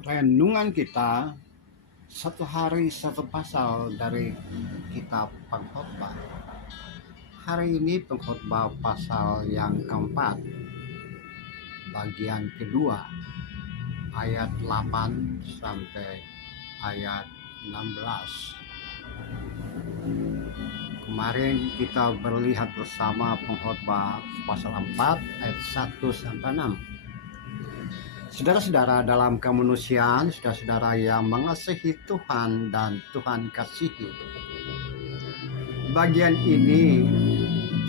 Renungan kita satu hari satu pasal dari kitab pengkhotbah. Hari ini pengkhotbah pasal yang keempat, bagian kedua, ayat 8 sampai ayat 16. Kemarin kita berlihat bersama pengkhotbah pasal 4 ayat 1 sampai 6. Saudara-saudara, dalam kemanusiaan, saudara-saudara yang mengasihi Tuhan dan Tuhan kasihi, bagian ini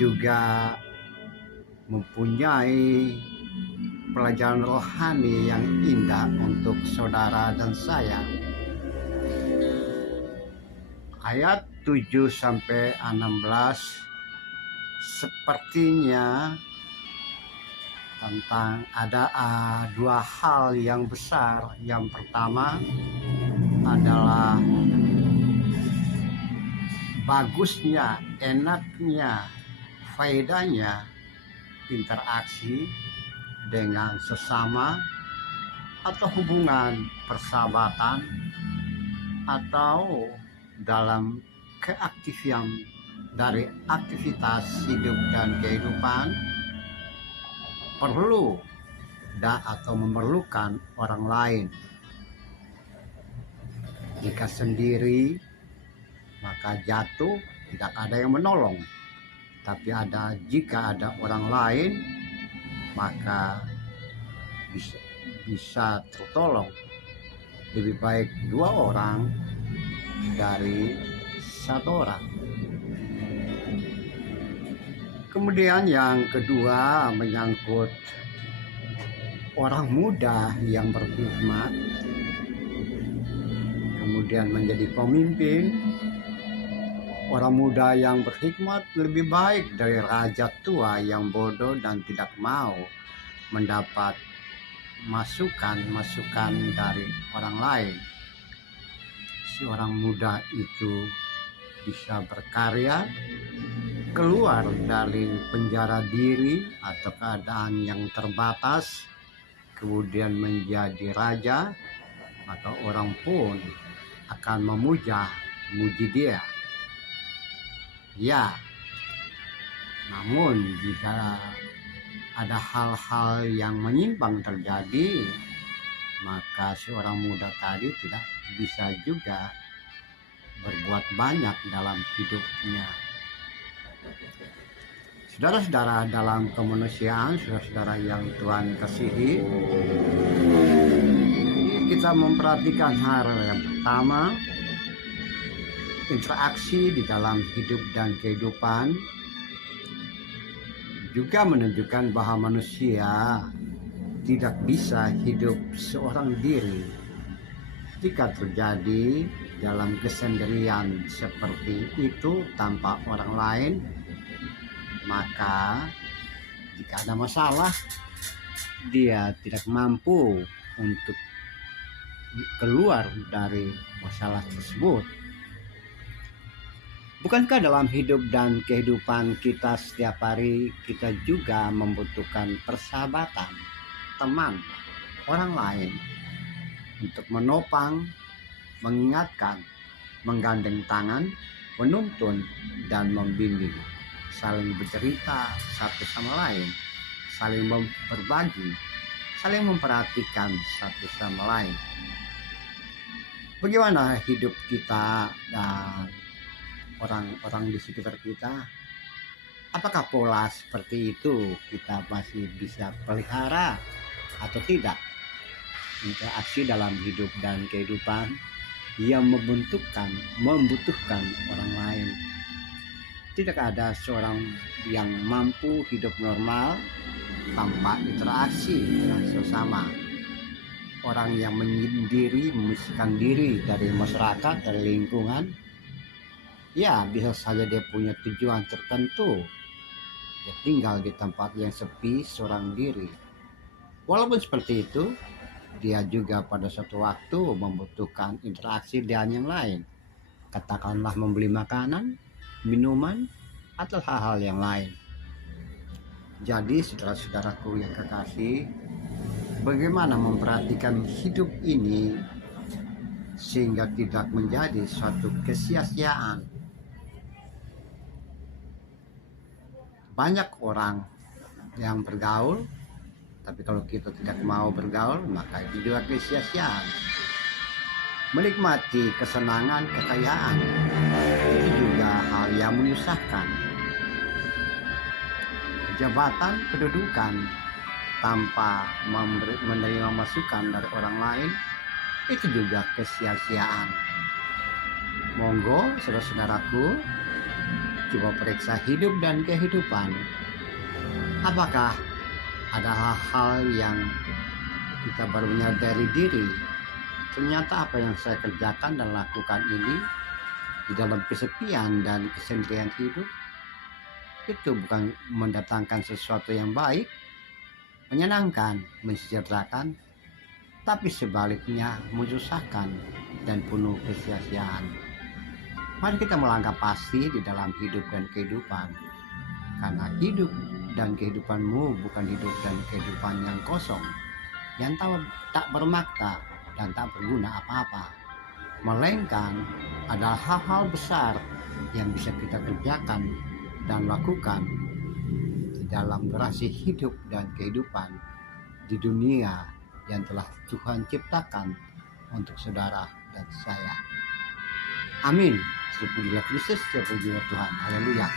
juga mempunyai pelajaran rohani yang indah untuk saudara dan saya. Ayat 7 sampai 16 sepertinya tentang ada dua hal yang besar. Yang pertama adalah bagusnya, enaknya, faedahnya interaksi dengan sesama atau hubungan persahabatan atau dalam keaktifan dari aktivitas hidup dan kehidupan perlu atau memerlukan orang lain. Jika sendiri maka jatuh, tidak ada yang menolong. Tapi jika ada orang lain maka bisa tertolong. Lebih baik dua orang dari satu orang. Kemudian yang kedua menyangkut orang muda yang berkhidmat, kemudian menjadi pemimpin. Orang muda yang berkhidmat lebih baik dari raja tua yang bodoh dan tidak mau mendapat masukan dari orang lain. Si orang muda itu bisa berkarya, keluar dari penjara diri atau keadaan yang terbatas, kemudian menjadi raja, maka orang pun akan memuji dia. Ya, namun jika ada hal-hal yang menyimpang terjadi, maka seorang muda tadi tidak bisa juga berbuat banyak dalam hidupnya. Saudara-saudara, dalam kemanusiaan, saudara-saudara yang Tuhan kasihi, kita memperhatikan hal yang pertama, interaksi di dalam hidup dan kehidupan juga menunjukkan bahwa manusia tidak bisa hidup seorang diri. Jika terjadi dalam kesendirian seperti itu tanpa orang lain, maka jika ada masalah, dia tidak mampu untuk keluar dari masalah tersebut. Bukankah dalam hidup dan kehidupan kita setiap hari kita juga membutuhkan persahabatan, teman, orang lain untuk menopang, mengingatkan, menggandeng tangan, menuntun, dan membimbing, saling bercerita satu sama lain, saling berbagi, saling memperhatikan satu sama lain. Bagaimana hidup kita dan orang-orang di sekitar kita? Apakah pola seperti itu kita masih bisa pelihara atau tidak? Interaksi dalam hidup dan kehidupan yang membutuhkan orang lain. Tidak ada seorang yang mampu hidup normal tanpa interaksi dengan sesama. Orang yang menyendiri, memisahkan diri dari masyarakat, dari lingkungan, ya bisa saja dia punya tujuan tertentu. Dia tinggal di tempat yang sepi seorang diri. Walaupun seperti itu, dia juga pada suatu waktu membutuhkan interaksi dengan yang lain. Katakanlah membeli makanan, minuman, atau hal-hal yang lain. Jadi saudara-saudaraku yang kekasih, bagaimana memperhatikan hidup ini sehingga tidak menjadi suatu kesia-siaan. Banyak orang yang bergaul, tapi kalau kita tidak mau bergaul, maka itu juga kesia-siaan. Menikmati kesenangan, kekayaan, itu juga hal yang menyusahkan. Jabatan, kedudukan, tanpa menerima masukan dari orang lain, itu juga kesia-siaan. Monggo saudara-saudaraku, coba periksa hidup dan kehidupan. Apakah ada hal-hal yang kita baru menyadari diri, ternyata apa yang saya kerjakan dan lakukan ini di dalam kesepian dan kesendirian hidup itu bukan mendatangkan sesuatu yang baik, menyenangkan, mensejahterakan, tapi sebaliknya menyusahkan dan penuh kesia-siaan. Mari kita melangkah pasti di dalam hidup dan kehidupan, karena hidup dan kehidupanmu bukan hidup dan kehidupan yang kosong, yang tak bermakna dan tak berguna apa-apa, melainkan adalah hal-hal besar yang bisa kita kerjakan dan lakukan di dalam durasi hidup dan kehidupan di dunia yang telah Tuhan ciptakan untuk saudara dan saya. Amin. Terpujilah Kristus, terpujilah Tuhan. Haleluya.